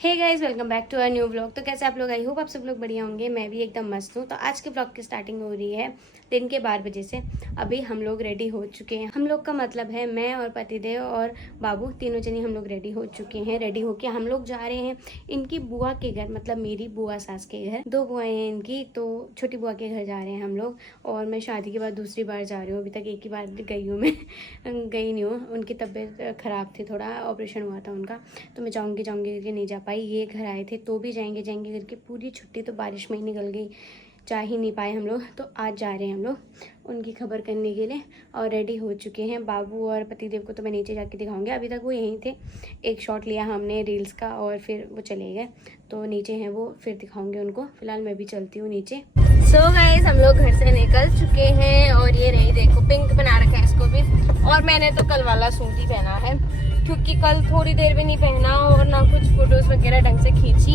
Hey guys, welcome back to a new vlog. तो कैसे आप लोग? आई होप आप सब लोग बढ़िया होंगे। मैं भी एकदम मस्त हूँ। तो आज के व्लॉग की स्टार्टिंग हो रही है दिन के 12 बजे से। अभी हम लोग रेडी हो चुके हैं। हम लोग का मतलब है मैं और पतिदेव और बाबू तीनों जने हम लोग रेडी हो चुके हैं। रेडी होके हम लोग जा रहे हैं इनकी बुआ के घर, मतलब मेरी बुआ सास के घर। 2 बुआएं हैं इनकी, तो छोटी बुआ के घर जा रहे हैं हम लोग। और मैं शादी के बाद दूसरी बार जा रही हूँ। अभी तक एक ही बार गई हूँ मैं गई नहीं हूँ। उनकी तबीयत ख़राब थी, थोड़ा ऑपरेशन हुआ था उनका, तो मैं जाऊँगी करके नहीं जा पाई। ये घर आए थे तो भी जाएंगे करके पूरी छुट्टी तो बारिश में ही निकल गई, जा ही नहीं पाए हम लोग। तो आज जा रहे हैं हम लोग उनकी खबर करने के लिए और रेडी हो चुके हैं। बाबू और पतिदेव को तो मैं नीचे जाके दिखाऊंगी, अभी तक वो यहीं थे। एक शॉट लिया हमने रील्स का और फिर वो चले गए, तो नीचे हैं वो, फिर दिखाऊंगे उनको। फिलहाल मैं भी चलती हूँ नीचे। सो गाइस, हम लोग घर से निकल चुके हैं और ये नहीं देखो, पिंक बना रखा है इसको भी। और मैंने तो कल वाला सूट ही पहना है क्योंकि कल थोड़ी देर भी नहीं पहना और ना कुछ फोटोज वगैरह ढंग से खींची,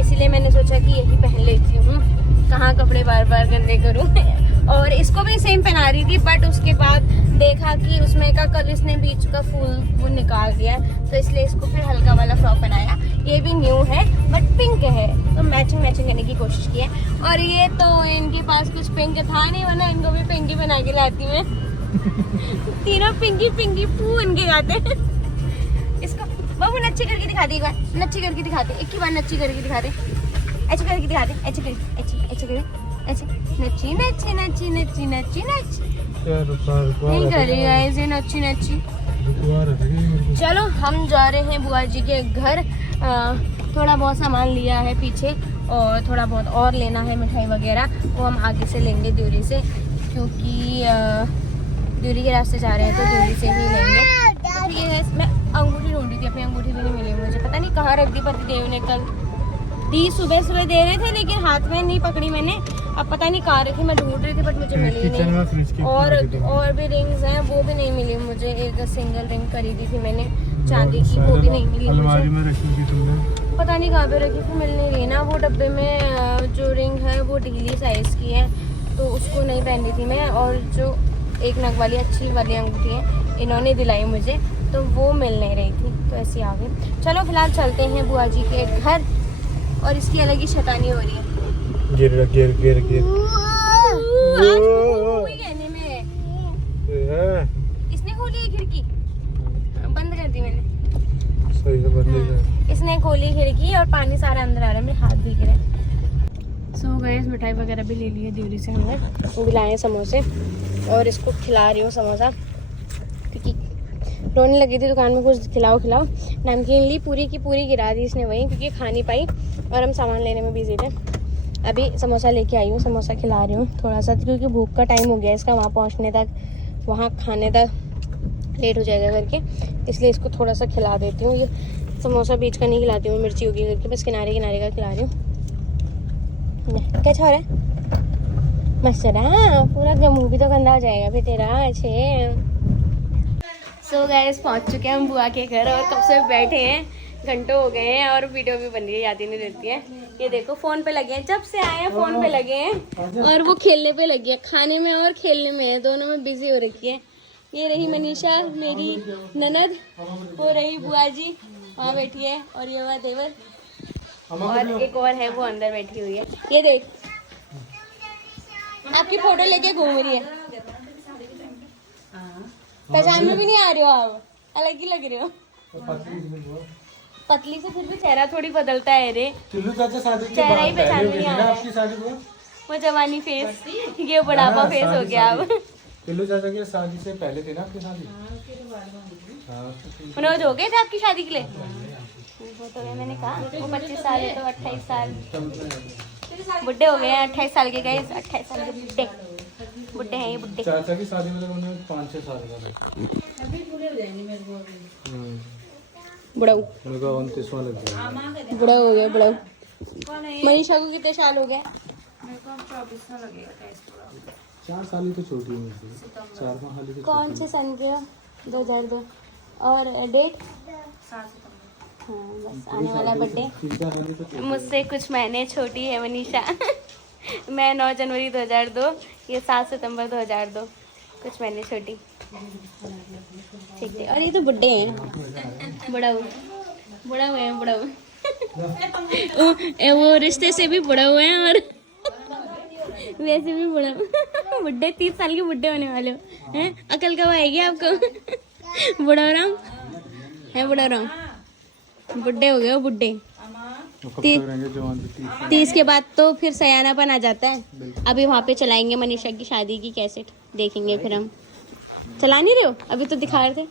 इसीलिए मैंने सोचा कि यही पहन लेती हूँ, कहाँ कपड़े बार बार गंदे करूँ। और इसको भी सेम पहना रही थी, बट उसके बाद देखा कि उसमें का कल इसने बीच का फूल वो निकाल दिया, तो इसलिए इसको फिर हल्का वाला फ्रॉक बनाया। ये भी न्यू है बट पिंक है, तो मैचिंग करने की कोशिश की है। और ये तो इनके पास कुछ पिंक था नहीं, वरना इनको भी पिंकी बना के लाती मैं। तीनों पिंकी पू इनके गाते हैं। इसको बाबू नच्ची करके दिखा दे, एक बार नच्ची करके दिखाते, एक ही बार नच्ची करके दिखाते, ऐसे करके दिखाते, ऐसे करके, ऐसे करके, ऐसे नच्ची नच्ची नच्ची नच्ची नच्ची नच्ची नहीं कर रही है ऐसे नच्ची। चलो हम जा रहे हैं बुआ जी के घर। थोड़ा बहुत सामान लिया है पीछे और थोड़ा बहुत और लेना है, मिठाई वगैरह, वो हम आगे से लेंगे द्यूरी से, क्योंकि द्यूरी के रास्ते जा रहे हैं तो द्यूरी से ही लेंगे। तो ये है, मैं अंगूठी ढूंढी थी, अपनी अंगूठी भी नहीं मिली मुझे, पता नहीं कहाँ रख दी पतिदेव ने। कल दी सुबह दे रहे थे लेकिन हाथ में नहीं पकड़ी मैंने, अब पता नहीं कहाँ रखी, मैं ढूंढ रही थी बट मुझे मिली नहीं। और भी रिंग्स हैं, वो भी नहीं मिली मुझे। एक सिंगल रिंग खरीदी थी मैंने चांदी की, वो भी नहीं मिली मुझे, पता नहीं कहाँ पे रखी थी, मिल नहीं रही ना। वो डब्बे में जो रिंग है वो ढीली साइज की है, तो उसको नहीं पहनी थी मैं। और जो एक नग वाली अच्छी वाली अंगूठी है इन्होंने दिलाई मुझे, तो वो मिल नहीं रही थी, तो ऐसी आ गई। चलो फिलहाल चलते हैं बुआ जी के घर, और इसकी अलग ही शैतानी हो रही है। गिर कहने में इसने खोली है खिड़की, बंद कर दी मैंने, सही है, बंद है। इसने खोली खिड़की और पानी सारा अंदर आ रहा है, मेरे हाथ भीग रहे हैं। सो गाइस, मिठाई वगैरह भी ले ली है द्यूरी से हमने, वो भी लाए हैं समोसे और इसको खिला रही हूँ समोसा, क्योंकि रोने लगी थी दुकान में, कुछ खिलाओ। नमकीन ली, पूरी की पूरी गिरा दी इसने वहीं, क्योंकि खा नहीं पाई और हम सामान लेने में बिजी थे। अभी समोसा लेके आई हूँ, समोसा खिला रही हूँ थोड़ा सा, क्योंकि भूख का टाइम हो गया इसका, वहाँ पहुँचने तक, वहाँ खाने तक लेट हो जाएगा करके, इसलिए इसको थोड़ा सा खिला देती हूँ। ये समोसा बीच का नहीं खिलाती हूँ, मिर्ची होगी करके, बस किनारे का खिला रही हूँ। क्या छो रहा है मस्त, पूरा मुँह भी तो गंदा हो जाएगा फिर तेरा। अच्छे सो गाइस, पहुंच चुके हैं हम बुआ के घर और कब से बैठे हैं, घंटों हो गए हैं और वीडियो भी बन रही है, याद ही नहीं रहती है। ये देखो फोन पे लगे हैं, जब से आए हैं फोन पे लगे हैं, और वो खेलने पे लगी है, खाने में और खेलने में, दोनों में बिजी हो रखी है। ये रही मनीषा मेरी ननद, वो रही बुआ जी वहाँ बैठी है, और ये हुआ देवर, और एक और है वो अंदर बैठी हुई है। ये देख आपकी फोटो लेके घूम रही है, पहचान में भी नहीं आ रहे हो आप, अलग ही लग रहे हो। पतली से फिर भी चेहरा थोड़ी बदलता है रे, चेहरा ही पहचान में नहीं आ रहा है। वो जवानी फेस, ये बुढ़ापा फेस हो गया अब। टिल्लू चाचा की शादी से पहले थी ना आपकी शादी? मनोज हो गए थे आपकी शादी के लिए? वो तो मैंने कहा वो 25 साल है तो 28 साल बुढ़े हो गए हैं, 28 साल के गए, 28 साल के बुढ़े हैं ये बुढ़े। चाचा की शादी में तो उन्हें 5-6 साल का अभी पूरे हो जाएंगे मेरे को, बुढ़ाऊ, मेरे को 29वां लग गया, बुढ़ा हो गया बुढ़ाऊ। मनीषा को कितने साल हो गए? मेरे को 24 साल लगेगा, 4 साल ही तो छोटी है मुझसे, 4-5 साल ही तो। कौन से सन के हो? 2002। और डेट? 7 सितंबर। हाँ, बस आने वाला बर्थडे। मुझसे कुछ महीने छोटी है मनीषा। मैं 9 जनवरी 2002, ये 7 सितंबर 2002, कुछ महीने छोटी। ठीक है। और ये तो बुड्ढे हैं, बड़ा बड़ा हुआ है, बड़ा हुआ है। वो रिश्ते से भी बड़ा हुआ है और वैसे भी बड़ा बुढ़े 30 साल के बुढ़े होने वाले हो हैं। अकल कब आएगी आपको? बुढ़ा हो रहा हूँ है, बुढ़ा हो रहा हूँ, बुढ़े हो गए हो बुढ़े। 30 के बाद तो फिर सयानापन आ जाता है। अभी वहाँ पे चलाएंगे मनीषा की शादी की कैसेट, देखेंगे फिर हम। चला नहीं रहे हो अभी तो दिखा रहे थे।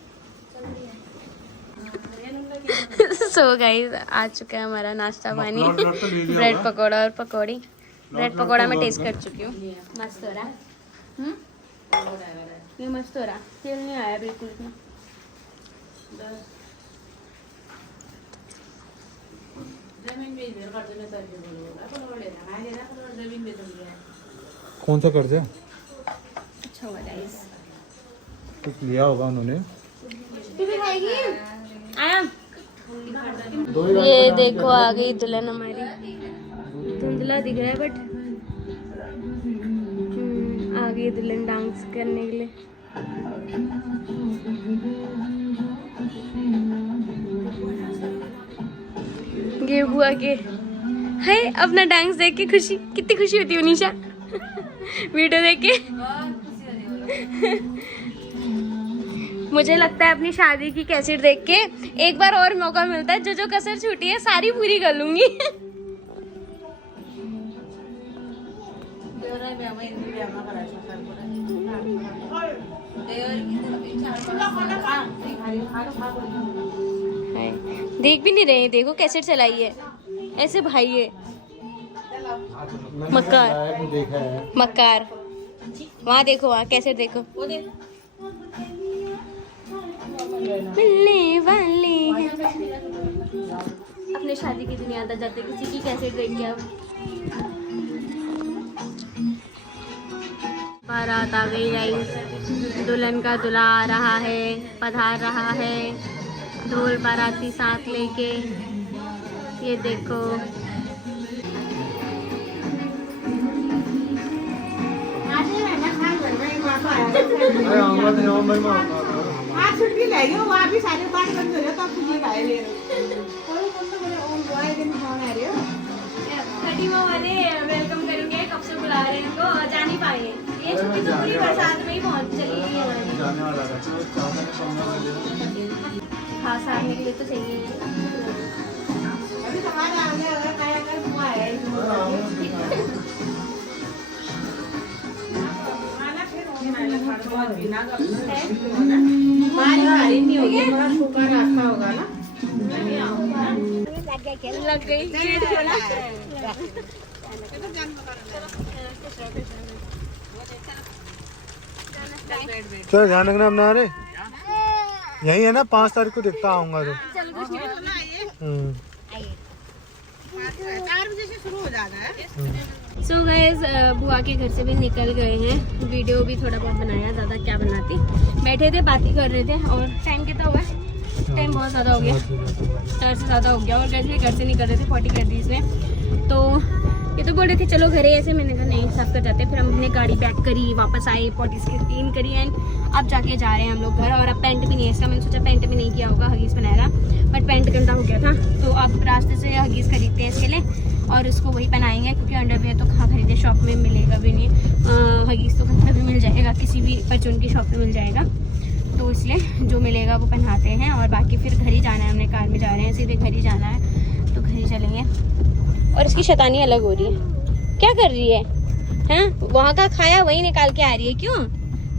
सो गाइस आ चुका है हमारा नाश्ता पानी, ब्रेड पकौड़ा और पकौड़ी। ब्रेड पकौड़ा मैं टेस्ट कर चुकी हूँ, मस्त हो रहा है। ये मस्त हो रहा, तेल नहीं आया बिल्कुल इतना। कौन सा कर्ज है? अच्छा हुआ गाइस, कुछ लिया होगा उन्होंने। आया ये देखो आ गई दुल्हन हमारी। धुंधला दिख रहा है बट आ गई दुल्हन डांस करने के लिए। ये बुआ के है अपना डांस देख के खुशी, कितनी खुशी होती है निशा वीडियो देख के। मुझे लगता है अपनी शादी की कैसेट देख के एक बार और मौका मिलता है, जो कसर छूटी है सारी पूरी कर लूंगी। देख भी नहीं रहे, देखो कैसेट चलाई है ऐसे भाई है मक्कार मक्कार। वहाँ देखो, वहाँ कैसेट देखो, मिलने वाले हैं। अपने शादी की दुनिया आता जाते किसी की कैसेट देख के। अब बारात आ गई गाइस, दुल्हन का दूल्हा आ रहा है, पधार रहा है, ढोल बाराती साथ लेके। ये देखो छुट्टी लगी हो वहाँ भी सारे पाठ बंद हो रहे तो खुशी खाए ले वाले वेलकम करेंगे, कब से बुला रहे हैं इनको, जा नहीं पाए। ये छुट्टी तो पूरी बरसात में ही पहुंच चली है। हाँ साथ निकले तो चाहिए। अभी तुम्हारे आगे अगर कहीं अगर हुआ है नहीं होगी, थोड़ा सूखा रास्ता होगा ना, लग गई। चलो ध्यान रखना अपना। अरे यही है ना, 5 तारीख को देखता आऊंगा तो। 4 बजे से शुरू हो जाता है। सो गाइस बुआ के घर से भी निकल गए हैं। वीडियो भी थोड़ा बहुत बनाया, ज़्यादा क्या बनाती। बैठे थे, बातें कर रहे थे। और टाइम कितना हुआ है? टाइम बहुत ज़्यादा हो गया, 4 से ज़्यादा हो गया। और घर से निकल रहे थे, 40 कर दी इसने। तो ये तो बोल रहे थे चलो घरे ऐसे, मैंने कहा नहीं सब कर जाते। फिर हम अपने गाड़ी पैक करी, वापस आए, 40 की क्लीन करी एंड अब जाके जा रहे हैं हम लोग घर। और अब पेंट भी नहीं है इसका, मैंने सोचा पेंट भी नहीं किया होगा, हगीज़ बनाया, बट पेंट गंदा हो गया था। तो अब रास्ते से हगीज़ खरीदते हैं इसके लिए और उसको वही पहनाएंगे, क्योंकि अंडरवियर तो कहाँ खरीदे, शॉप में मिलेगा भी नहीं। हगीज़ तो कहीं भी मिल जाएगा, किसी भी परचून की शॉप में मिल जाएगा। तो इसलिए जो मिलेगा वो पहनाते हैं। और बाकी फिर घर ही जाना है, हमने कार में जा रहे हैं, सीधे घर ही जाना है, तो घर ही चलेंगे। और इसकी शैतानी अलग हो रही है, क्या कर रही है? हैं वहाँ का खाया वही निकाल के आ रही है, क्यों?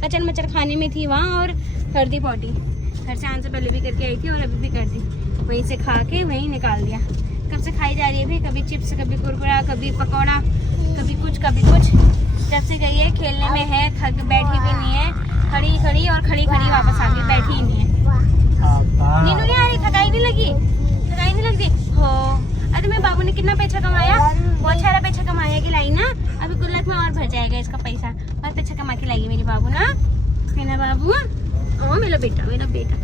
कचर मचर खाने में थी वहाँ और कर दी पॉटी। घर से आने से पहले भी करके आई थी और अभी भी कर दी, वहीं से खा के वहीं निकाल दिया। कब से खाई जा रही है भाई, कभी चिप्स, कभी कुरकुरा, कभी पकौड़ा, कभी कुछ कभी कुछ। जब से गई है खेलने में है, थक बैठी भी नहीं है, खड़ी खड़ी और खड़ी खड़ी वापस आ गई, बैठी ही नहीं है। नींद नहीं आ रही, थकाई नहीं लगी, थकाई नहीं लगती हो। अरे मेरे बाबू ने कितना पैसा कमाया, बहुत सारा पैसा कमाया कि लाई ना, अभी गुल्लक में और भर जाएगा इसका पैसा। बहुत पैसा कमा के लाएगी मेरी बाबू ना, है ना बाबू? ओ मेरा बेटा, मेरा बेटा।